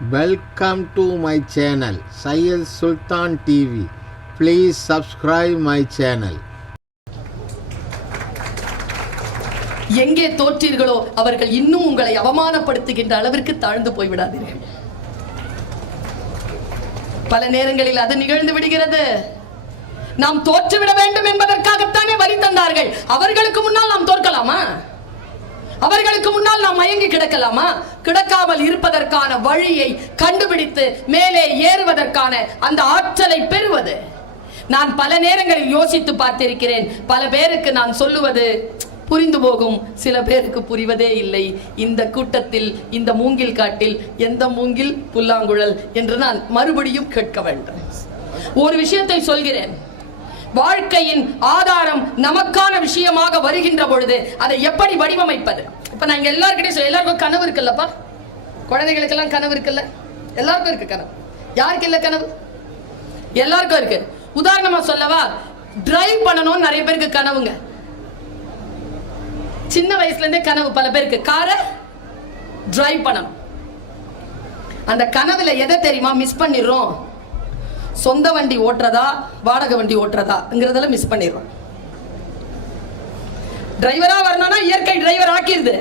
Welcome to my channel Syed Sultan TV. Please subscribe my channel. எங்கே தோற்றீர்களோ அவர்கள் இன்னும் உங்களை அவமானப்படுத்துகின்ற அளவிற்கு தாழ்ந்து போய்விடாதீர்கள். பல நேரங்களில் அது நிகழ்ந்து விடுகிறது. நாம் தோற்றுவிட வேண்டும் என்பதற்காகத்தானே வரி தந்தார்கள். அவர்களுக்கு முன்னால் நாம் தோற்கலாமா? அவர்களுக்கு முன்னால் நாம் மயங்கி கிடக்கலாமா? கிடக்காமல் இருப்பதற்கான வழியை கண்டுபிடித்து மேலே ஏறுவதற்கான அந்த ஆற்றலை பெறுவது. நான் பல நேரங்களில் யோசித்து பார்த்திருக்கிறேன். பல பேருக்கு நான் சொல்லுவது புரிந்து போகும், சில பேருக்கு புரிவதே இல்லை. இந்த கூட்டத்தில், இந்த மூங்கில் காட்டில் எந்த மூங்கில் புல்லாங்குழல் என்று நான் மறுபடியும் கேட்க வேண்டும். ஒரு விஷயத்தை சொல்கிறேன். வாழ்க்கையின் ஆதாரம் நமக்கான விஷயமாக வருகின்ற பொழுது அதை எப்படி வடிவமைப்பது? இப்ப நாங்க எல்லாருக்கிட்டையும் எல்லாருக்கும் கனவு இருக்குல்லப்பா. குழந்தைகளுக்கெல்லாம் கனவு இருக்குல்ல? எல்லாருக்கும் இருக்கு கனவு. யாருக்கு இல்ல கனவு? எல்லாருக்கும் இருக்கு. உதாரணமா சொல்லவா, டிரைவ் பண்ணணும் நிறைய பேருக்கு கனவுங்க. சின்ன வயசுல இருந்தே கனவு பல பேருக்கு, காரை டிரைவ் பண்ணணும். அந்த கனவுல எதை தெரியுமா மிஸ் பண்ணிடுறோம்? சொந்த வண்டி ஓட்டுறதா வாடகை வண்டி ஓட்டுறதாங்கிறதுல மிஸ் பண்ணிடுறோம். டிரைவரா வரணும்னா இயற்கை டிரைவர் ஆக்கிருது.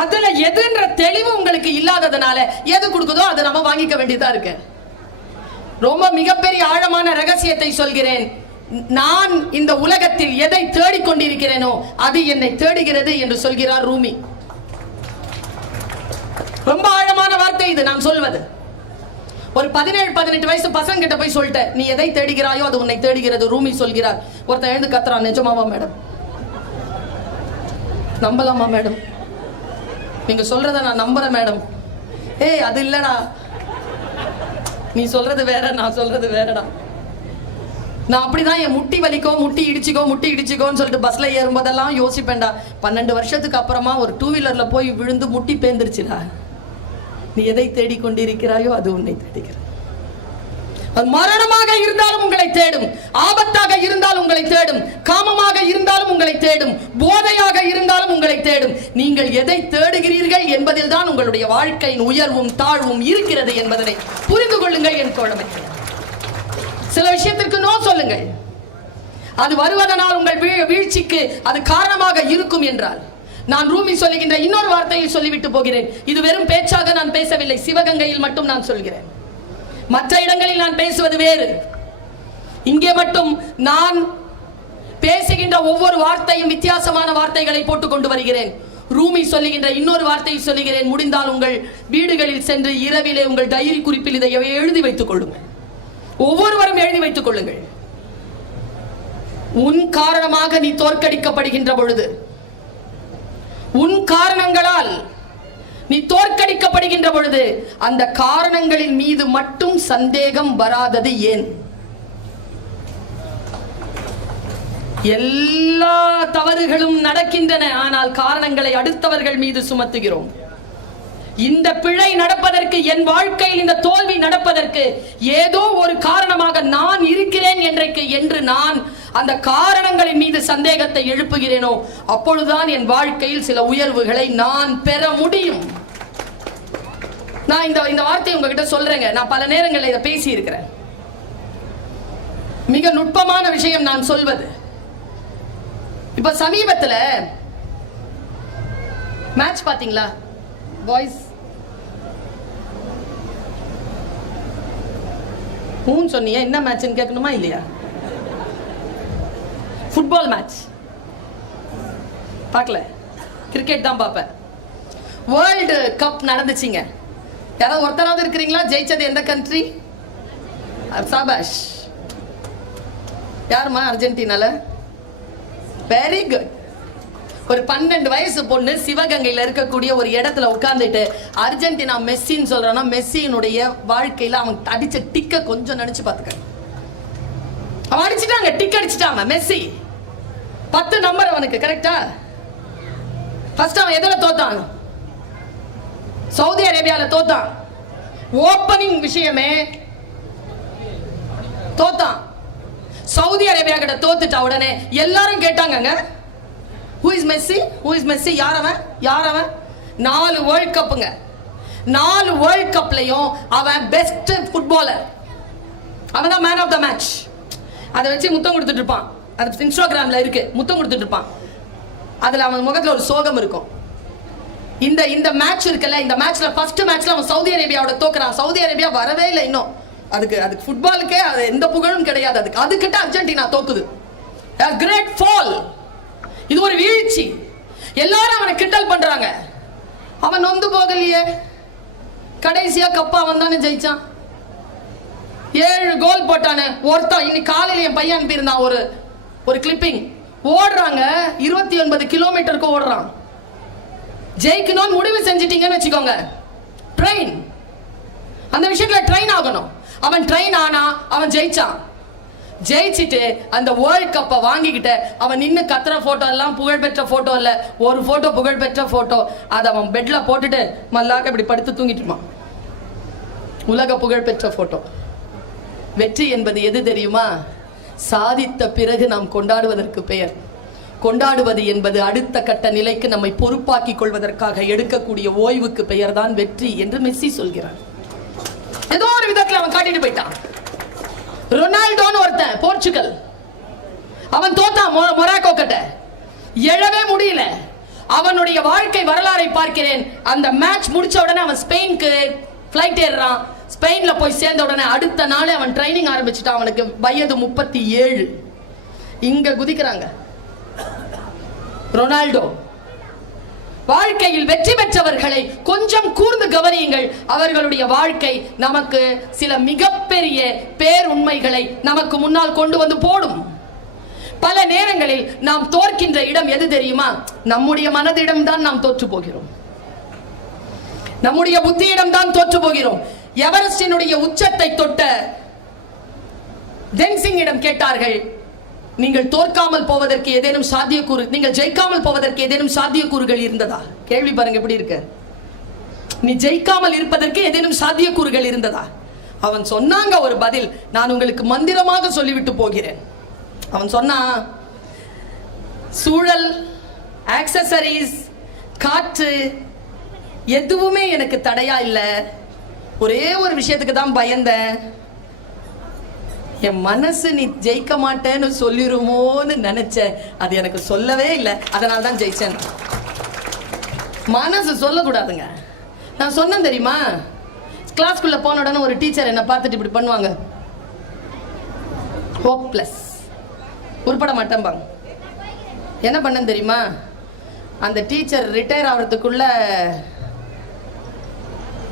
அதுல எதுன்ற தெளிவு உங்களுக்கு இல்லாததுனால எது கொடுக்குதோ அதை நம்ம வாங்கிக்க வேண்டியதா இருக்கு. ரொம்ப மிகப்பெரிய ஆழமான ரகசியத்தை சொல்கிறேன். நான் இந்த உலகத்தில் எதை தேடிக்கொண்டிருக்கிறேனோ அது என்னை தேடுகிறது என்று சொல்கிறார் ரூமி. ரொம்ப ஆழமான வார்த்தை இது நான் சொல்வது. ஒரு 17-18 வயசு பசங்க கிட்ட போய் சொல்லிட்ட, நீ எதை தேடுகிறாயோ அது உன்னை தேடுகிறது ரூமி சொல்கிறார். ஒருத்தன் எழுந்து கத்துறான், நிஜமாவா மேடம்? நம்பலாமா மேடம்? நீங்க சொல்றத நான் நம்புறேன் மேடம். ஏய் அது இல்லடா, நீ சொல்றது வேற, நான் சொல்றது வேறடா. நான் அப்படிதான் என் முட்டி வலிக்கோ முட்டி இடிச்சுக்கோன்னு சொல்லிட்டு பஸ்ல ஏறும்போதெல்லாம் யோசிப்பேன்டா, 12 வருஷத்துக்கு அப்புறமா ஒரு 2 வீலர்ல போய் விழுந்து முட்டி பேந்துருச்சுடா. நீ எதை தேடிக்கொண்டிருக்கிறாயோ அது உன்னை தேடுகிறது. அது மரணமாக இருந்தாலும் உங்களை தேடும், ஆபத்தாக இருந்தாலும் உங்களை தேடும், காமமாக இருந்தாலும் உங்களை தேடும், போதையாக இருந்தாலும் உங்களை தேடும். நீங்கள் எதை தேடுகிறீர்கள் என்பதில் தான் உங்களுடைய வாழ்க்கையின் உயர்வும் தாழ்வும் இருக்கிறது என்பதனை புரிந்து கொள்ளுங்கள் என் தோழமை. சில விஷயத்திற்கு நோ சொல்லுங்கள். அது வருவதனால் உங்கள் வீழ்ச்சிக்கு அது காரணமாக இருக்கும் என்றால், நான் ரூமி சொல்லுகின்ற இன்னொரு வார்த்தையை சொல்லிவிட்டு போகிறேன். இது வெறும் பேச்சாக நான் பேசவில்லை, சிவகங்கையில் மட்டும் நான் சொல்கிறேன். மற்ற இடங்களில் நான் பேசுவது வேறு. இங்கே மட்டும் நான் பேசுகின்ற ஒவ்வொரு வார்த்தையும் வித்தியாசமான வார்த்தைகளை போட்டுக் கொண்டு வருகிறேன். ரூமி சொல்லுகின்ற இன்னொரு வார்த்தையை சொல்லுகிறேன். முடிந்தால் உங்கள் வீடுகளில் சென்று இரவிலே உங்கள் டைரி குறிப்பில் இதை எழுதி வைத்துக் கொள்ளுங்கள். ஒவ்வொருவரும் எழுதி வைத்துக் கொள்ளுங்கள். உன் காரணமாக நீ தோற்கடிக்கப்படுகின்ற பொழுது, உன் காரணங்களால் நீ தோற்கடிக்கப்படுகின்ற பொழுது, அந்த காரணங்களின் மீது மட்டும் சந்தேகம் வராதது ஏன்? எல்லா தவறுகளும் நடக்கின்றன, ஆனால் காரணங்களை அடுத்தவர்கள் மீது சுமத்துகிறோம். இந்த பிழை நடப்பதற்கு, என் வாழ்க்கையில் இந்த தோல்வி நடப்பதற்கு ஏதோ ஒரு காரணமாக நான் இருக்கிறேன் என்று நான் அந்த காரணங்களின் மீது சந்தேகத்தை எழுப்புகிறேனோ அப்பொழுதுதான் என் வாழ்க்கையில் சில உயர்வுகளை நான் பெற முடியும். நான் இந்த வார்த்தையை உங்ககிட்ட சொல்றேங்க. நான் பல நேரங்களில் இதை பேசி இருக்கிறேன். மிக நுட்பமான விஷயம் நான் சொல்வது. இப்ப சமீபத்தில் மேட்ச் பாத்தீங்களா? பாய்ஸ் சொன்னீங்க, என்ன மேட்ச்னு கேட்கணுமா இல்லையா? ஃபுட்பால் மேட்ச் பார்க்கல, கிரிக்கெட் தான் பார்ப்பேன். வேர்ல்டு கப் நடந்துச்சுங்க. யாராவது ஒருத்தராவது இருக்கிறீங்களா? ஜெயிச்சது எந்த கண்ட்ரி? சபாஷ். யாருமா? அர்ஜென்டினால. Very good. ஒரு 12 வயசு பொண்ணு சிவகங்கையில் இருக்கக்கூடிய ஒரு இடத்துல உட்கார்ந்துட்டு அர்ஜென்டினா மெஸ்ஸின்னு சொல்றானா, மெஸ்ஸியினுடைய வாழ்க்கையில அவன் அடிச்ச டிக்க கொஞ்சம் நினைச்சு பாத்துக்க. அவன் அடிச்சுட்டாங்க, டிக் அடிச்சுட்டாங்க. மெஸ்ஸி 10 நம்பர் அவனுக்கு கரெக்டா. ஃபர்ஸ்ட் அவன் எதுல தோத்தான்? சவுதி அரேபியால தோத்தான். ஓப்பனிங் விஷயமே தோத்தான். சவுதி அரேபியா கிட்ட தோத்துட்டா உடனே எல்லாரும் கேட்டாங்க, Who is Messi? யார் அவன்? 4 வேர்ல்ட் கப்புங்க. 4 வேர்ல்ட் கப்லயும் அவன் பெஸ்ட் ஃபுட்பாலர். அவன் தான் மேன் ஆஃப் த மேட்ச். அதை வச்சு முத்தம் கொடுத்துட்டு இருப்பான். அது இன்ஸ்டாகிராம்ல இருக்கு. முத்தம் கொடுத்துட்டு இருப்பான். அதுல அவன் முகத்துல ஒரு சோகம் இருக்கும். இந்த மேட்ச் இருக்குல்ல, இந்த மேட்ச்ல ஃபர்ஸ்ட் மேட்ச்ல அவன் சவுதி அரேபியாவோட தோக்குறான். சவுதி அரேபியா வரவே இல்லை இன்னும். அதுக்கு ஃபுட்பாலுக்கே அது எந்த புகழும் கிடையாது. அதுக்கிட்ட அர்ஜென்டினா தோக்குது. Great fall. இது ஒரு வீழ்ச்சி. எல்லாரும் அவனை கிண்டல் பண்றாங்க. அவன் நொந்து போகலையே. கடைசியா கப்பா அவன் தானே ஜெயிச்சான். 7 கோல் போட்டானே. ஒருத்தன் இன்னைக்கு காலையில என் பையன் அனுப்பியிருந்தான் ஒரு கிளிப்பிங். ஓடுறாங்க 29 கிலோமீட்டருக்கு ஓடுறான். ஜெயிக்கணும்னு முடிவு செஞ்சிட்டீங்கன்னு வச்சுக்கோங்க, ட்ரெயின். அந்த விஷயத்துல ட்ரெயின் ஆகணும். அவன் ட்ரெயின் ஆனா அவன் ஜெயிச்சான். ஜெயிச்சிட்டு அந்த வேர்ல்ட் கப்பை வாங்கிக்கிட்டு அவன் நின்று கத்துற போட்டோ எல்லாம் புகழ்பெற்ற போட்டோ இல்ல, ஒரு போட்டோ புகழ்பெற்ற போட்டோ. அதை அவன் பெட்ல போட்டுட்டு மல்லாக்க இப்படி படுத்து தூங்கிட்டு இருப்பான். உலக புகழ்பெற்ற போட்டோ. வெற்றி என்பது எது தெரியுமா? சாதித்த பிறகு நாம் கொண்டாடுவதற்கு பெயர். கொண்டாடுவது என்பது அடுத்த கட்ட நிலைக்கு நம்மை பொறுப்பாக்கிக் கொள்வதற்காக எடுக்கக்கூடிய ஓய்வுக்கு பெயர் தான் வெற்றி என்று மெஸ்ஸி சொல்கிறார். ஏதோ ஒரு விதத்தில் அவன் காட்டிட்டு போயிட்டான். ரொனால்டோன்னு ஒருத்தன் போர்ச்சுகல், அவன் தோத்தான் மொராக்கோ கிட்ட, எழவே முடியல. அவனுடைய வாழ்க்கை வரலாறை பார்க்கிறேன். அந்த மேட்ச் முடிச்ச உடனே அவன் ஸ்பெயினுக்கு ஃபிளைட் ஏறுறான். ஸ்பெயின்ல போய் சேர்ந்த உடனே அடுத்த நாளே அவன் ட்ரைனிங் ஆரம்பிச்சுட்டான். அவனுக்கு வயது 37. இங்க குதிக்கிறாங்க. ரொனால்டோ. வாழ்க்கையில் வெற்றி பெற்றவர்களை கொஞ்சம் கூர்ந்து கவனியுங்கள். அவர்களுடைய வாழ்க்கை நமக்கு சில மிகப்பெரிய பேருண்மைகளை நமக்கு முன்னால் கொண்டு வந்து போடும். பல நேரங்களில் நாம் தோற்கின்ற இடம் எது தெரியுமா? நம்முடைய மனதிடம் தான் நாம் தோற்று போகிறோம். நம்முடைய புத்தியிடம் தான் தோற்று போகிறோம். எவரெஸ்டினுடைய உச்சத்தை தொட்ட தென்சிங்கிடம் கேட்டார்கள், நீங்கள் தோற்காமல் போவதற்கு ஏதேனும் சாத்தியக்கூறு, நீங்கள் ஜெயிக்காமல் போவதற்கு ஏதேனும் சாத்தியக்கூறுகள் இருந்ததா? கேள்வி பாருங்க எப்படி இருக்கு. நீ ஜெயிக்காமல் இருப்பதற்கு ஏதேனும் சாத்தியக்கூறுகள் இருந்ததா? அவன் சொன்னாங்க ஒரு பதில், நான் உங்களுக்கு மந்திரமாக சொல்லிவிட்டு போகிறேன். அவன் சொன்னா, சூழல், ஆக்சசரிஸ், காற்று எதுவுமே எனக்கு தடையா இல்லை. ஒரே ஒரு விஷயத்துக்கு தான் பயந்தேன். என் மனசு நீ ஜெயிக்க மாட்டேன்னு சொல்லிருமோன்னு நினைச்சேன். அது எனக்கு சொல்லவே இல்லை, அதனால தான் ஜெயிச்சேன். மனசு சொல்லக்கூடாதுங்க. நான் சொன்னேன் தெரியுமா, கிளாஸ்க்குள்ள போன உடனே ஒரு டீச்சர் என்னை பார்த்துட்டு இப்படி பண்ணுவாங்க, ஹோப்லெஸ், உருப்பட மாட்டேன்பாங்க. என்ன பண்ணேன் தெரியுமா, அந்த டீச்சர் ரிட்டையர் ஆகிறதுக்குள்ள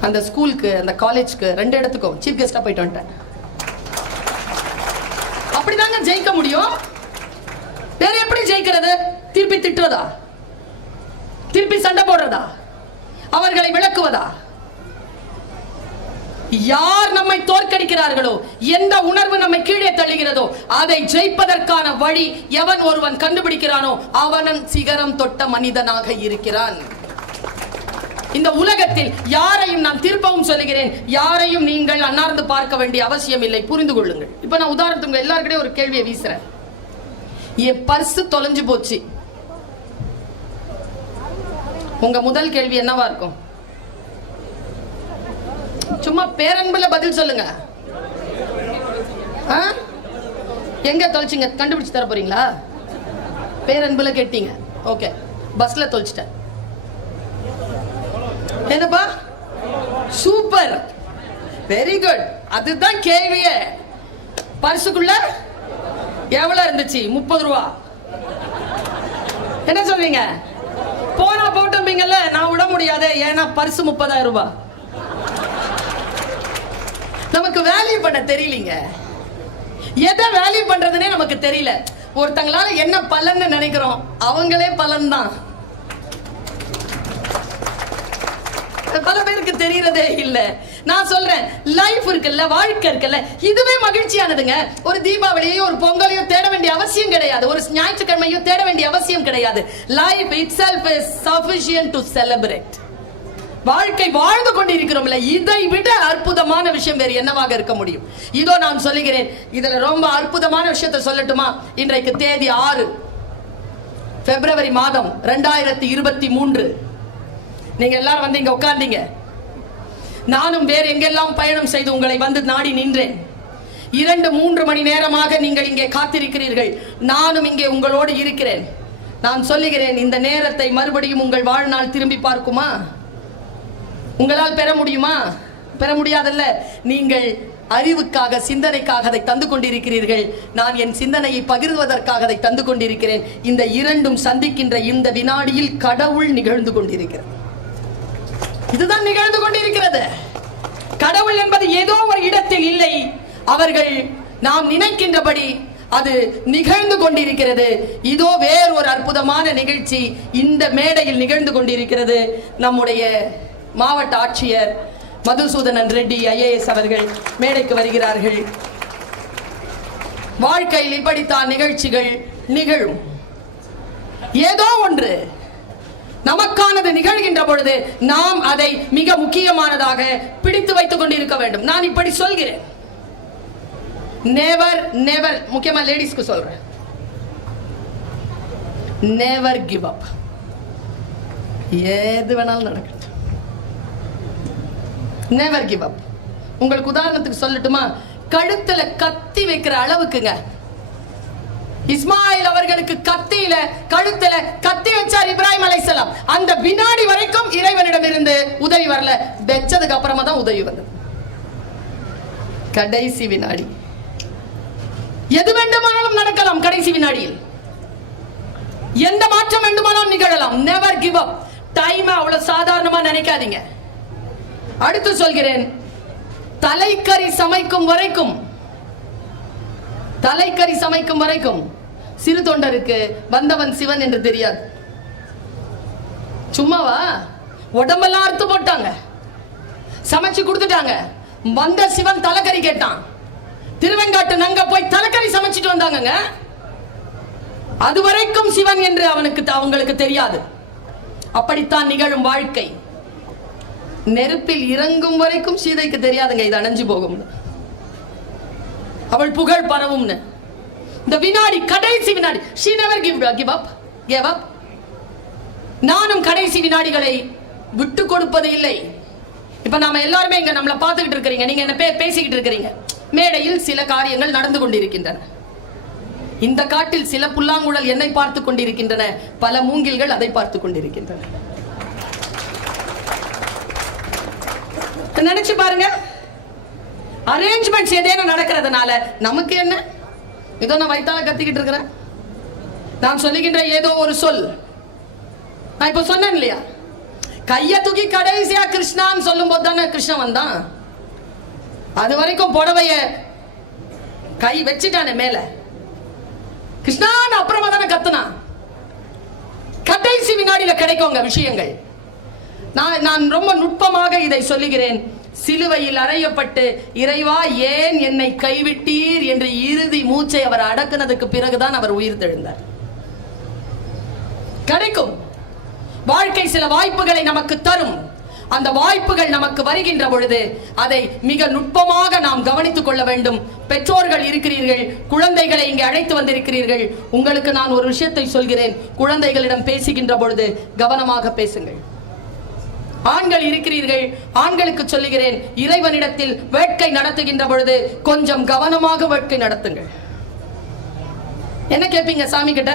அந்த ஸ்கூலுக்கு அந்த காலேஜ்க்கு 2 இடத்துக்கும் சீஃப் கெஸ்டா போயிட்டு வந்துட்டேன். அப்படிதாங்க ஜெயிக்க முடியும். வேற எப்படி ஜெயிக்கிறது? திருப்பி திட்டுறதா? திருப்பி சண்டை போடுறதா? அவர்களை விளக்குவதா? யார் நம்மை தோற்கடிக்கிறார்களோ, எந்த உணர்வு நம்மை கீழே தள்ளுகிறதோ, அதை ஜெயிப்பதற்கான வழி எவன் ஒருவன் கண்டுபிடிக்கிறானோ அவன் சிகரம் தொட்ட மனிதனாக இருக்கிறான். இந்த உலகத்தில் யாரையும் நான் திருப்பவும் சொல்லுகிறேன், யாரையும் நீங்கள் அன்னார்ந்து பார்க்க வேண்டிய அவசியம் இல்லை. புரிந்து கொள்ளுங்கள். இப்ப நான் உதாரணத்துக்கு எல்லாருக்கிட்டையும் ஒரு கேள்வியை வீசுறேன். என் பர்ஸ் தொலைஞ்சு போச்சு. உங்க முதல் கேள்வி என்னவா இருக்கும்? சும்மா பேரன்புல பதில் சொல்லுங்க. எங்க தொலைச்சிங்க கண்டுபிடிச்சு தர போறீங்களா? பேரன்புல கேட்டீங்க. ஓகே, பஸ்ல தொலைச்சிட்டேன். என்னப்பா, சூப்பர், வெரி குட். அதுதான் கேள்வியே. பர்சுக்குள்ள எவ்வளவு இருந்துச்சு? 30 ரூபா. என்ன சொல்றீங்க? போனா போட்டோம்பீங்கல்ல, நான் விட முடியாது, ஏன்னா பர்சு 30,000 ரூபாய். நமக்கு வேல்யூ பண்ண தெரியலீங்க. எதை வேல்யூ பண்றதுன்னே நமக்கு தெரியல. ஒருத்தங்களால என்ன பலன்னு நினைக்கிறோம், அவங்களே பலன் தான். பல பேருக்கு தெரியறதே இல்ல. நான் சொல்றேன், லைஃப் இருக்குல்ல, வாழ்க்கை இருக்குல்ல, இதுவே மகிழ்ச்சியானதுங்க. ஒரு தீபாவளியோ ஒரு பொங்கலையோ தேட வேண்டிய அவசியம் கிடையாது. ஒரு ஞாயிற்றுக்கிழமையோ தேட வேண்டிய அவசியம் கிடையாது. Life itself is sufficient to celebrate. வாழ்க்கை வாழ்ந்து கொண்டிருக்கிறோம்ல, இதை விட அற்புதமான விஷயம் வேறு என்னவாக இருக்க முடியும்? இதோ நான் சொல்லுகிறேன். இதுல ரொம்ப அற்புதமான விஷயத்தை சொல்லட்டுமா? இன்றைக்கு தேதி 6 பிப்ரவரி மாதம் 2023. நீங்க எல்லாரும் வந்து இங்க உட்கார்ந்தீங்க. நானும் வேறு எங்கெல்லாம் பயணம் செய்து உங்களை வந்து நாடி நின்றேன். 2-3 மணி நேரமாக நீங்கள் இங்கே காத்திருக்கிறீர்கள். நானும் இங்கே உங்களோடு இருக்கிறேன். நான் சொல்லுகிறேன், இந்த நேரத்தை மறுபடியும் உங்கள் வாழ்நாள் திரும்பி பார்க்குமா? உங்களால் பெற முடியுமா? பெற முடியாதல்ல. நீங்கள் அறிவுக்காக, சிந்தனைக்காக அதை தந்து கொண்டிருக்கிறீர்கள். நான் என் சிந்தனையை பகிர்வதற்காக அதை தந்து கொண்டிருக்கிறேன். இந்த இரண்டும் சந்திக்கின்ற இந்த வினாடியில் கடவுள் நிகழ்ந்து கொண்டிருக்கிறது. இதுதான் நிகழ்ந்து கொண்டிருக்கிறது. கடவுள் என்பது ஏதோ ஒரு இடத்தில் இல்லை. அவர்கள் நாம் நினைக்கின்றபடி அது நிகழ்ந்து கொண்டிருக்கிறது. இதோ வேறு ஒரு அற்புதமான நிகழ்ச்சி இந்த மேடையில் நிகழ்ந்து கொண்டிருக்கிறது. நம்முடைய மாவட்ட ஆட்சியர் மதுசூதனன் ரெட்டி IAS அவர்கள் மேடைக்கு வருகிறார்கள். வாழ்க்கையில் இப்படித்தான் நிகழ்ச்சிகள் நிகழும். ஏதோ ஒன்று நமக்கானது நிகழ்கின்ற பொழுது நாம் அதை மிக முக்கியமானதாக பிடித்து வைத்துக் கொண்டிருக்க வேண்டும். நான் இப்படி சொல்கிறேன், நெவர் நெவர், முக்கியமா லேடிஸ்க்கு சொல்றேன், நெவர் கிவ் அப். எது வேணாலும் நடக்கும், நெவர் கிவ் அப். உங்களுக்கு உதாரணத்துக்கு சொல்லட்டுமா? கழுத்துல கத்தி வைக்கிற அளவுக்குங்க இஸ்மாயில் அவர்களுக்கு கத்தியில கழுத்துல கத்தி வச்சார் இப்ராஹிம் அலைஹிஸ்ஸலாம். அந்த வினாடி வரைக்கும் இறைவனிடம் இருந்து உதவி வரல. வெச்சதுக்கு அப்புறமா தான் உதவி வந்தது. கடைசி வினாடி எது வேண்டுமானாலும் நடக்கலாம். கடைசி வினாடியில் எந்த மாற்றம் வேண்டுமானாலும் நிகழலாம். Never give up. டைம் அவ்வளவு சாதாரணமா நினைக்காதீங்க. அடுத்து சொல்கிறேன், தலைக்கறி சமைக்கும் வரைக்கும், தலைக்கறி சமைக்கும் வரைக்கும் சிறு தொண்டருக்கு வந்தவன் சிவன் என்று தெரியாது. சும்மாவா? உடம்பெல்லாம் அறுத்து போட்டாங்க, சமைச்சு கொடுத்துட்டாங்க. வந்த சிவன் தலைக்கறி கேட்டான். திருவெங்காட்டு நங்க போய் தலைக்கறி சமைச்சிட்டு வந்தாங்க. அது வரைக்கும் சிவன் என்று அவங்களுக்கு தெரியாது. அப்படித்தான் நிகழும் வாழ்க்கை. நெருப்பில் இறங்கும் வரைக்கும் சீதைக்கு தெரியாதுங்க இது அணைஞ்சு போகும், அவள் புகழ் பரவும். இந்த வினாடி, கடைசி வினாடி, she never gave up. நானும் கடைசி வினாடிகளை விட்டு கொடுப்பது இல்லை. இப்ப நாம எல்லாருமே இங்க நம்மள பார்த்துக்கிட்டு இருக்கிறீங்க, நீங்க என்ன பேசிக்கிட்டு இருக்கிறீங்க. மேடையில் சில காரியங்கள் நடந்து கொண்டிருக்கின்றன. இந்த காட்டில் சில புல்லாங்குழல் என்னை பார்த்து கொண்டிருக்கின்றன, பல மூங்கில்கள் அதை பார்த்து கொண்டிருக்கின்றன. நினைச்சு பாருங்க. அரேஞ்ச்மெண்ட்ஸ் ஏதேனும் நடக்கிறதுனால நமக்கு என்ன? இதோ நான் வயித்தால கத்திக்கிட்டு இருக்கிறேன். நான் சொல்லுகின்ற ஏதோ ஒரு சொல், நான் இப்ப சொன்னேன் இல்லையா, கைய தூக்கி கடைசியா கிருஷ்ணான்னு சொல்லும் போது தானே கிருஷ்ணன் வந்தான். அது வரைக்கும் புடவைய கை வச்சுட்டானே மேல, கிருஷ்ணான்னு அப்புறமா தானே கத்துனா. கடைசி வினாடியில கிடைக்குங்க விஷயங்கள். நான் ரொம்ப நுட்பமாக இதை சொல்லுகிறேன். சிலுவையில் அறையப்பட்டு இறைவா ஏன் என்னை கைவிட்டீர் என்று இறுதி மூச்சை அவர் அடக்குனதுக்கு பிறகுதான் அவர் உயிர் தெழுந்தார். கிடைக்கும் வாழ்க்கை சில வாய்ப்புகளை நமக்கு தரும். அந்த வாய்ப்புகள் நமக்கு வருகின்ற பொழுது அதை மிக நுட்பமாக நாம் கவனித்துக் கொள்ள வேண்டும். பெற்றோர்கள் இருக்கிறீர்கள், குழந்தைகளை இங்கே அழைத்து வந்திருக்கிறீர்கள். உங்களுக்கு நான் ஒரு விஷயத்தை சொல்கிறேன், குழந்தைகளிடம் பேசுகின்ற பொழுது கவனமாக பேசுங்கள். ஆண்கள் இருக்கிறீர்கள், ஆண்களுக்கு சொல்லுகிறேன், இறைவனிடத்தில் வேட்கை நடத்துகின்ற பொழுது கொஞ்சம் கவனமாக வேட்கை நடத்துங்கள். என்ன கேட்பீங்க சாமி கிட்ட?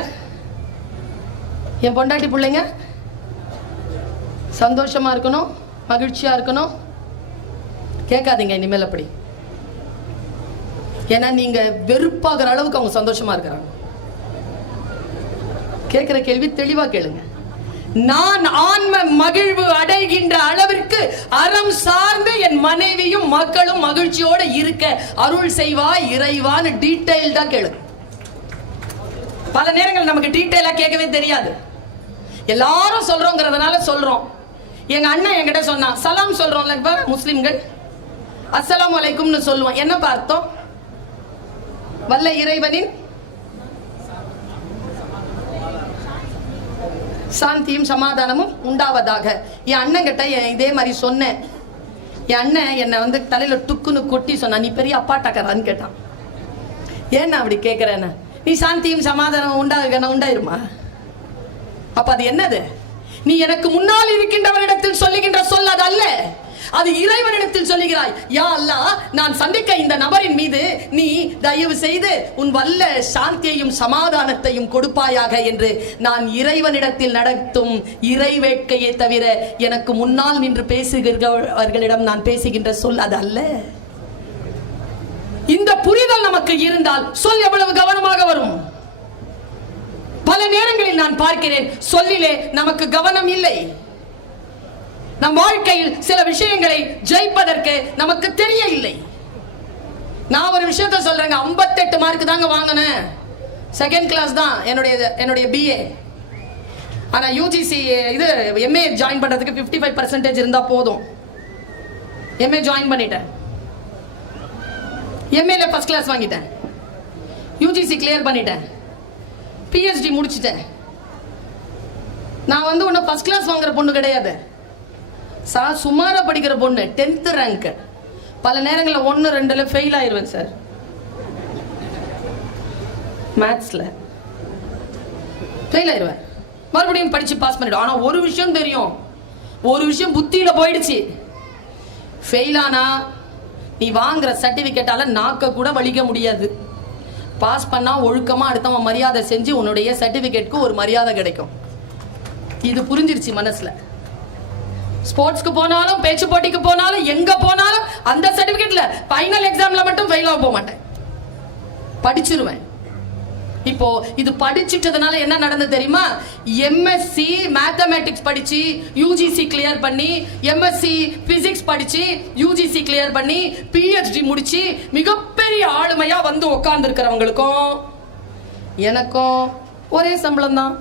என் பொண்டாட்டி பிள்ளைங்க சந்தோஷமா இருக்கணும், மகிழ்ச்சியா இருக்கணும். கேட்காதீங்க இனிமேல் அப்படி. ஏன்னா நீங்க வெறுப்பாகிற அளவுக்கு அவங்க சந்தோஷமா இருக்கிறாங்க. கேட்கிற கேள்வி தெளிவா கேளுங்க. நான் ஆன்ம மகிழ்வு அடைகின்ற அளவிற்கு அறம் சார்ந்து என் மனைவியும் மக்களும் மகிழ்ச்சியோட இருக்க அருள் செய்வாய் இறைவான்னு டீடைல்டா கேளுங்க. பல நேரங்கள் நமக்கு டீடைலா கேட்கவே தெரியாது. எல்லாரும் சொல்றோங்கிறதுனால சொல்றோம். எங்க அண்ணன் என்கிட்ட சொன்னா, சலாம் சொல்றோம்ல இப்ப முஸ்லிம்கள், அஸ்ஸலாமு அலைக்கும்னு சொல்லுவோம். என்ன பார்த்தோம்? வல்ல இறைவனின் சாந்தியும் சமாதானமும் உண்டாவதாக. என் அண்ணன் கிட்ட இதே மாதிரி சொன்னேன். என் அண்ணன் என்னை வந்து தலையில டுக்குன்னு கொட்டி சொன்னா, நீ பெரிய அப்பாட்டக்கரான்னு கேட்டான். ஏன்னா அப்படி கேட்கிறேன்னு, நீ சாந்தியும் சமாதானம் உண்டாயிருமா? அப்ப அது என்னது? நீ எனக்கு முன்னால் இருக்கின்றவரிடத்தில் சொல்லுகின்ற சொல் அது அல்ல. அது இறைவனிடத்தில் சொல்லுகிறாய், யா அல்லாஹ், நான் சந்திக்க இந்த நபரின் மீது நீ தயவு செய்து உன் வல்ல சாந்தியையும் சமாதானத்தையும் கொடுப்பாயாக என்று நான் இறைவனிடத்தில் நடத்தும் இறை வேட்கையை தவிர எனக்கு முன்னால் நின்று பேசுகிறவர்களிடம் நான் பேசுகின்ற சொல் அது அல்ல. இந்த புரிதல் நமக்கு இருந்தால் சொல் எவ்வளவு கவனமாக வரும். பல நேரங்களில் நான் பார்க்கிறேன், சொல்லிலே நமக்கு கவனம் இல்லை. நம் வாழ்க்கையில் சில விஷயங்களை ஜெயிப்பதற்கு நமக்கு தெரிய இல்லை. நான் ஒரு விஷயத்தை சொல்றேங்க, 58 மார்க் தாங்க வாங்கினேன். செகண்ட் கிளாஸ் தான் என்னுடைய BA. ஆனா UGC இது MA ஜாயின் பண்றதுக்கு 55% இருந்தா போதும். MA ஜாயின் பண்ணிட்டேன். MA ல ஃபர்ஸ்ட் கிளாஸ் வாங்கிட்டேன். UGC கிளியர் பண்ணிட்டேன். PhD முடிச்சிட்டேன். நான் ஒன்னும் ஃபர்ஸ்ட் கிளாஸ் வாங்குற பொண்ணு கிடையாது. சுமாரா படிக்கிற பொண்ணு, 10th ரேங்க். பல நேரங்களில் 1, 2ல ஃபெயில் ஆயிருவேன் சார். மேத்ஸ்ல ஃபெயில் ஆயிருவேன், மறுபடியும் படிச்சு பாஸ் பண்ணிடும். ஆனா ஒரு விஷயம் தெரியும், ஒரு விஷயம் புத்தியில போயிடுச்சு. ஃபெயில் ஆனா நீ வாங்குற சர்டிபிகேட்டால நாக்க கூட வலிக்க முடியாது. பாஸ் பண்ணா ஒழுக்கமா அடுத்தவன் மரியாதை செஞ்சு உன்னுடைய சர்டிபிகேட்க்கு ஒரு மரியாதை கிடைக்கும். இது புரிஞ்சிருச்சு மனசுல. ஸ்போர்ட்ஸ்க்கு போனாலும், பேச்சு போட்டிக்கு போனாலும், எங்க போனாலும் அந்த சர்டிபிகேட்ல ஃபைனல் எக்ஸாம்ல மட்டும் ஃபெயில் ஆக போக மாட்டேன், படிச்சிருவேன். இப்போ இது படிச்சிட்டதுனால என்ன நடந்தது தெரியுமா? MSc மேத்தமேட்டிக்ஸ் படிச்சு UGC கிளியர் பண்ணி, MSc பிசிக்ஸ் படிச்சு UGC கிளியர் பண்ணி, PhD முடிச்சு மிகப்பெரிய ஆளுமையா வந்து உட்கார்ந்து இருக்கிறவங்களுக்கும் எனக்கும் ஒரே சம்பளம் தான்.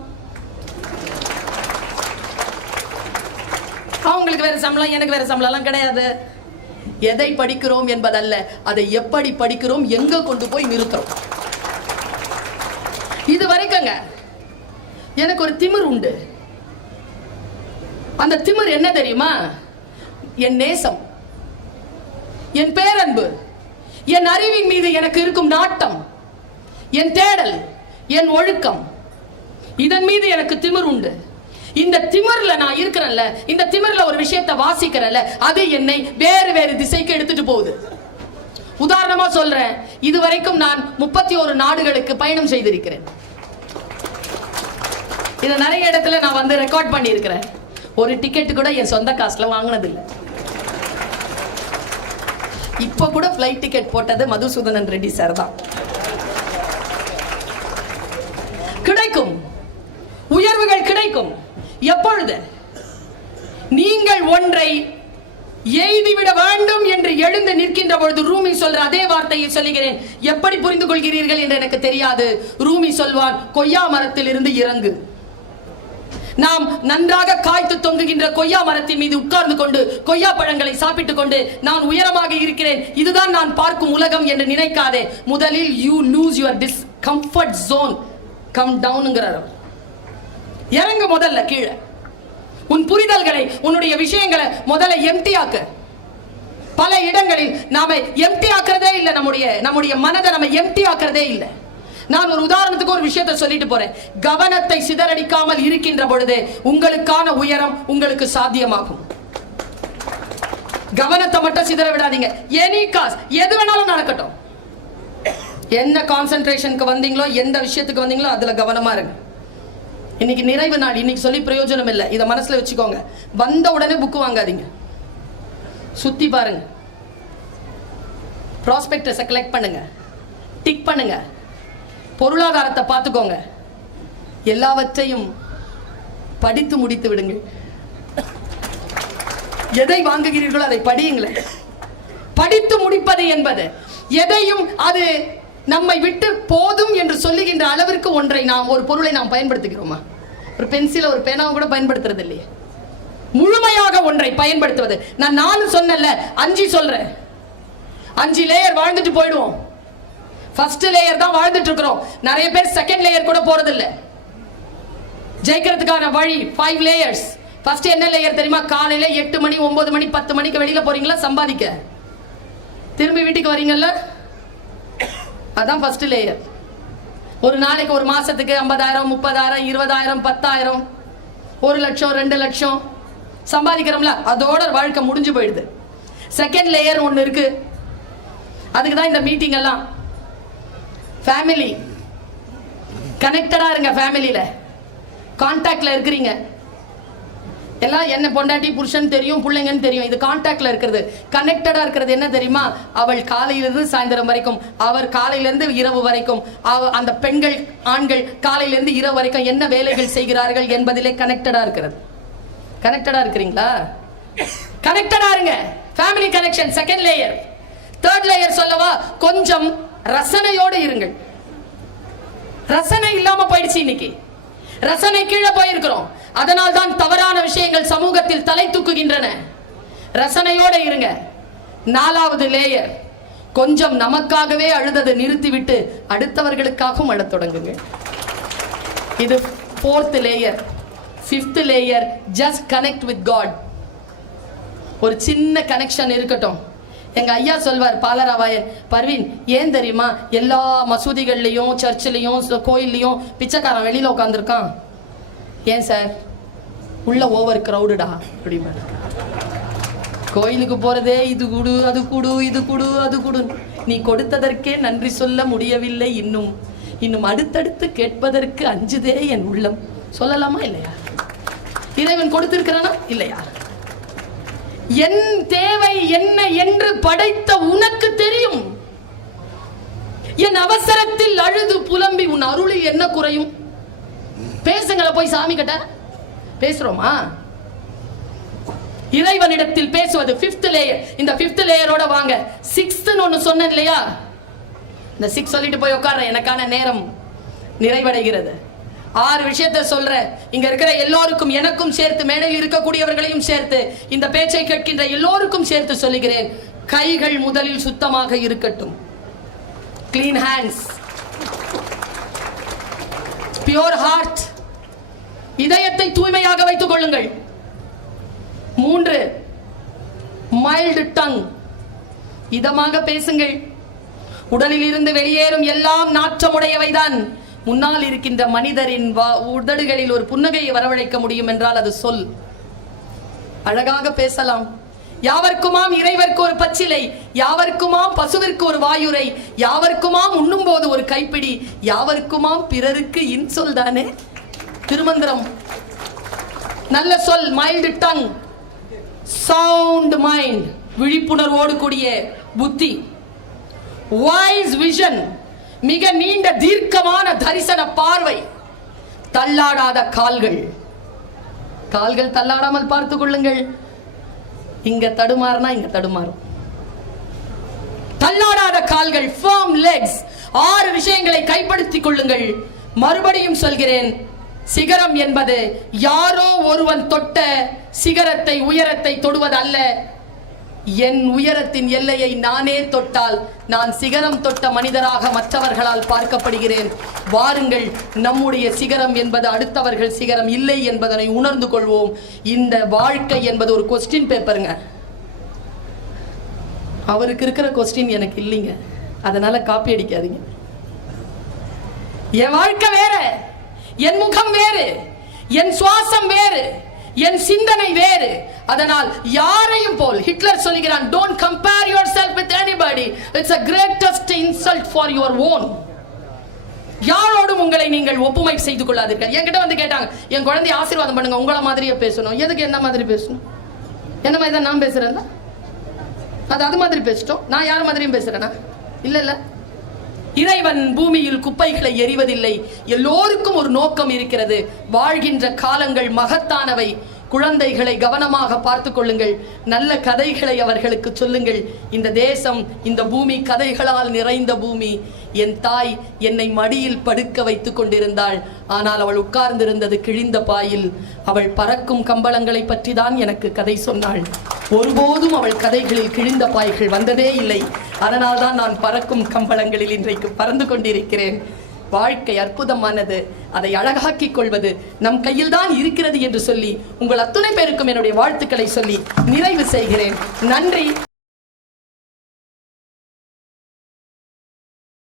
அவங்களுக்கு வேற சம்பளம், எனக்கு வேற சம்பளம் கிடையாது. எதை படிக்கிறோம் என்பதல்ல, அதை எப்படி படிக்கிறோம், எங்க கொண்டு போய் நிறுத்துறோம். இது வரைக்குங்க எனக்கு ஒரு திமிர் உண்டு. அந்த திமிர் என்ன தெரியுமா? என் நேசம், என் பேரன்பு, என் அறிவின் மீது எனக்கு இருக்கும் நாட்டம், என் தேடல், என் ஒழுக்கம், இதன் மீது எனக்கு திமிர் உண்டு. இந்த திமிர்ல நான் இருக்கிறேன்ல, இந்த திமிர்ல ஒரு விஷயத்தை வாசிக்கிறேன்ல, அது என்னை வேறு வேறு திசைக்கு எடுத்துட்டு போகுது. உதாரணமா சொல்றேன், இதுவரைக்கும் நான் 31 நாடுகளுக்கு பயணம் செய்திருக்கிறேன். இதை நிறைய இடத்துல நான் வந்து ரெக்கார்ட் பண்ணி இருக்கிறேன். ஒரு டிக்கெட் கூட என் சொந்த காசுல வாங்கினது இல்லை. இப்ப கூட பிளைட் டிக்கெட் போட்டது மதுசூதனன் ரெட்டி சார் தான். கிடைக்கும், உயர்வுகள் கிடைக்கும். எப்பொழுது நீங்கள் ஒன்றை எய்திவிட வேண்டும் என்று எழுந்து நிற்கின்ற பொழுது, ரூமி சொல்ற அதே வார்த்தையை சொல்லுகிறேன், எப்படி புரிந்து கொள்கிறீர்கள் என்று எனக்கு தெரியாது. ரூமி சொல்வான், கொய்யா மரத்தில் இருந்து இறங்கு. நாம் நன்றாக காய்த்து தொங்குகின்ற கொய்யா மரத்தின் மீது உட்கார்ந்து கொண்டு கொய்யா பழங்களை சாப்பிட்டுக் கொண்டு நான் உயரமாக இருக்கிறேன், இதுதான் நான் பார்க்கும் உலகம் என்று நினைக்காதே. முதலில் you lose your discomfort zone, come டவுன்ங்கிறார். இறங்கு முதல்ல கீழே. உன் புரிதல்களை, உன்னுடைய விஷயங்களை முதல்ல எம்டி ஆக்க. பல இடங்களில் நாம எம்டி ஆக்குறதே இல்லை. நம்முடைய மனதை நம்ம எம்டி ஆக்குறதே இல்லை. நான் ஒரு உதாரணத்துக்கு ஒரு விஷயத்தை சொல்லிட்டு போறேன். கவனத்தை சிதறடிக்காமல் இருக்கின்ற பொழுது உங்களுக்கான உயரம் உங்களுக்கு சாத்தியமாகும். கவனத்தை மட்டும் சிதற விடாதீங்க. எனி காஸ், எது வேணாலும் நடக்கட்டும். என்ன கான்சென்ட்ரேஷனுக்கு வந்தீங்களோ, எந்த விஷயத்துக்கு வந்தீங்களோ அதுல கவனமா இருங்க. இன்னைக்கு நிறைவு நாள், இன்னைக்கு சொல்லி பிரயோஜனம் இல்லை. இதை மனசுல வச்சுக்கோங்க. வந்த உடனே புக்கு வாங்காதீங்க, சுத்தி பாருங்க, ப்ராஸ்பெக்டஸை கலெக்ட் பண்ணுங்க, டிக் பண்ணுங்க, பொருளாதாரத்தை பார்த்துக்கோங்க, எல்லாவற்றையும் படித்து முடித்து விடுங்கள். எதை வாங்குகிறீர்களோ அதை படியுங்களேன். படித்து முடிப்பது என்பது எதையும் அது நம்மை விட்டு போதும் என்று சொல்லுகின்ற அளவிற்கு ஒன்றை நாம், ஒரு பொருளை நாம் பயன்படுத்துகிறோமா? ஒரு பென்சில, ஒரு பேனாவை கூட பயன்படுத்துறது இல்லையே. முழுமையாக ஒன்றை பயன்படுத்துவது. நான் 4 சொன்னல, 5 சொல்றேன். 5 லேயர் வாழ்ந்துட்டு போயிடுவோம். ஃபர்ஸ்ட் லேயர் தான் வாழ்ந்துட்டு இருக்கிறோம். நிறைய பேர் செகண்ட் லேயர் கூட போறது இல்லை. ஜெயிக்கிறதுக்கான வழி 5 லேயர்ஸ். ஃபர்ஸ்ட் என்ன லேயர் தெரியுமா? காலையில 8 மணி, 9 மணி, 10 மணிக்கு வெளியில போறீங்களா சம்பாதிக்க, திரும்பி வீட்டுக்கு வரீங்கல்ல, அதான் ஃபர்ஸ்ட் லேயர். ஒரு நாளைக்கு, ஒரு மாசத்துக்கு 50,000, 30,000, 20,000, 10,000, 1 லட்சம், 2 லட்சம் சம்பாதிக்கிறோம்ல, அதோட வாழ்க்கை முடிஞ்சு போயிடுது. செகண்ட் லேயர் ஒன்று இருக்கு. அதுக்கு தான் இந்த மீட்டிங் எல்லாம். ஃபேமிலி கனெக்டடா இருங்க. ஃபேமிலியில கான்டாக்ட்ல இருக்கிறீங்க. எல்லாம் என்ன பொண்டாட்டி புருஷன் தெரியும், பிள்ளைங்கன்னு தெரியும். இது கான்டாக்ட்ல இருக்கிறது, கனெக்டடா இருக்கிறது. என்ன தெரியுமா? அவள் காலையிலிருந்து சாயந்தரம் வரைக்கும், அவர் காலையிலிருந்து இரவு வரைக்கும், அந்த பெண்கள் ஆண்கள் காலையிலிருந்து இரவு வரைக்கும் என்ன வேலைகள் செய்கிறார்கள் என்பதிலே கனெக்டடா இருக்கிறது. கனெக்டடா இருக்கிறீங்களா? கனெக்டடா இருங்க. Family connection second layer. Third layer சொல்லவா? கொஞ்சம் ரசனையோடு இருங்கள். ரசனை இல்லாம போயிடுச்சு இன்னைக்கு. ரசனை கீழே போயிருக்கிறோம். அதனால் தான் தவறான விஷயங்கள் சமூகத்தில் தலை தூக்குகின்றன. ரசனையோட இருங்க. நாலாவது லேயர், கொஞ்சம் நமக்காகவே அழுததை நிறுத்திவிட்டு அடுத்தவர்களுக்காகவும் அழத் தொடங்குங்க. இது fourth layer. Fifth layer, just connect with God. ஒரு சின்ன கனெக்ஷன் இருக்கட்டும். எங்க ஐயா சொல்வார் பாலராவாயன், பர்வீன் ஏன் தெரியுமா எல்லா மசூதிகள்லையும் சர்ச்சிலையும் கோயில்லையும் பிச்சைக்காரன் வெளியில உட்காந்துருக்கான்? ஏன் சார்? உள்ள ஓவர் கிரௌடுடா அப்படிமா. கோயிலுக்கு போறதே இது குடு அது குடு இது குடு அது குடு. நீ கொடுத்ததற்கே நன்றி சொல்ல முடியவில்லை, இன்னும் இன்னும் அடுத்தடுத்து கேட்பதற்கு அஞ்சுதே என் உள்ளம். சொல்லலாமா இல்லையா? இறைவன் கொடுத்திருக்கிறானா இல்லையா? என் தேவை என்ன என்று படைத்த உனக்கு தெரியும். என் அவசரத்தில் அழுது புலம்பி உன் அருளில் என்ன குறையும்? பேசுங்கள போய் சாமி கிட்ட. பேசுறோமா? இறைவனிடத்தில் பேசுவது ஃபிஃப்த் லேயர். இந்த ஃபிஃப்த் லேயரோட வாங்க. சிக்ஸ்த்னு ஒன்னு சொன்னேன் இல்லையா? இந்த 6 சொல்லிட்டு போய் உட்கார்ற, எனக்கான நேரம் நிறைவடைகிறது. 6 விஷயத்தை சொல்றேன். இங்க இருக்கிற எல்லோருக்கும், எனக்கும் சேர்த்து, மேடையில் இருக்கக்கூடியவர்களையும் சேர்த்து, இந்த பேச்சை கேட்கின்ற எல்லோருக்கும் சேர்த்து சொல்லுகிறேன். கைகள் முதலில் சுத்தமாக இருக்கட்டும். Clean hands, pure heart. இதயத்தை தூய்மையாக வைத்துக் கொள்ளுங்கள். 3, மைல்டு டங். இதமாக பேசுங்கள். உடலில் இருந்து வெளியேறும் எல்லாம் நாற்றமுடையவைதான். முன்னால் இருக்கின்ற மனிதரின் உதடுகளில் ஒரு புன்னகையை வரவழைக்க முடியும் என்றால் அது சொல். அழகாக பேசலாம். யாவர்க்குமாம் இறைவர்க்கு ஒரு பச்சிலை, யாவர்க்குமாம் பசுவிற்கு ஒரு வாயுரை, யாவர்க்குமாம் உண்ணும் போது ஒரு கைப்பிடி, யாவர்க்குமாம் பிறருக்கு இன்சொல் தானே திருமந்திரம். நல்ல சொல், மைல்டு டங். சவுண்ட் மைண்ட், விழிப்புணர்வோடு கூடிய புத்தி. வைஸ் விஷன், மிக நீண்ட தீர்க்கமான தரிசன பார்வை. தள்ளாடாத கால்கள். கால்கள் தள்ளாடாமல் பார்த்துக் கொள்ளுங்கள். இங்க தடுமாறினா இங்க தடுமாறும். தள்ளாடாத கால்கள், firm legs. 6 விஷயங்களை கைப்படுத்திக் கொள்ளுங்கள். மறுபடியும் சொல்கிறேன், சிகரம் என்பது யாரோ ஒருவன் தொட்ட சிகரத்தை, உயரத்தை தொடுவது அல்ல. என் உயரத்தின் எல்லையை நானே தொட்டால் நான் சிகரம் தொட்ட மனிதராக மற்றவர்களால் பார்க்கப்படுகிறேன். வாருங்கள், நம்முடைய சிகரம் என்பது அடுத்தவர்கள் சிகரம் இல்லை என்பதனை உணர்ந்து கொள்வோம். இந்த வாழ்க்கை என்பது ஒரு கொஸ்டின் பேப்பருங்க. அவருக்கு இருக்கிற கொஸ்டின் எனக்கு இல்லைங்க, அதனால காப்பி அடிக்காதீங்க. என் வாழ்க்கை வேற, என் முகம் வேறு, என் சுவாசம் வேறு, என் சிந்தனை வேறு. அதனால் யாரையும் போல் ஹிட்லர் சொல்கிறான், don't compare yourself with anybody, it's a greatest insult for your own. யாரோடும் உங்களை நீங்கள் ஒப்புமை செய்து கொள்ளாதீர்கள். என்கிட்ட வந்து கேட்டாங்க, என் குழந்தைய ஆசீர்வாதம் பண்ணுங்க, உங்கள மாதிரியே பேசணும். எதுக்கு என்ன மாதிரி பேசணும்? என்ன மாதிரி தான் நான் பேசுறேன், அது மாதிரி பேசிட்டோம். நான் யார் மாதிரியும் பேசுறேனா? இல்ல இல்ல. இறைவன் பூமியில் குப்பைகளை எறிவதில்லை. எல்லோருக்கும் ஒரு நோக்கம் இருக்கிறது. வாழ்கின்ற காலங்கள் மகத்தானவை. குழந்தைகளை கவனமாக பார்த்துக் கொள்ளுங்கள். நல்ல கதைகளை அவர்களுக்கு சொல்லுங்கள். இந்த தேசம், இந்த பூமி கதைகளால் நிறைந்த பூமி. என் தாய் என்னை மடியில் படுக்க வைத்துக் கொண்டிருந்தாள். ஆனால் அவள் உட்கார்ந்திருந்தது கிழிந்த பாயில். அவள் பறக்கும் கம்பளங்களை பற்றி தான் எனக்கு கதை சொன்னாள். ஒருபோதும் அவள் கதைகளில் கிழிந்த பாய்கள் வந்ததே இல்லை. அதனால் தான் நான் பறக்கும் கம்பளங்களில் இன்றைக்கு பறந்து கொண்டிருக்கிறேன். வாழ்க்கை அற்புதமானது. அதை அழகாக்கிக் கொள்வது நம் கையில் தான் இருக்கிறது என்று சொல்லி உங்கள் அத்துணை பேருக்கும் என்னுடைய வாழ்த்துக்களை சொல்லி நிறைவு செய்கிறேன். நன்றி.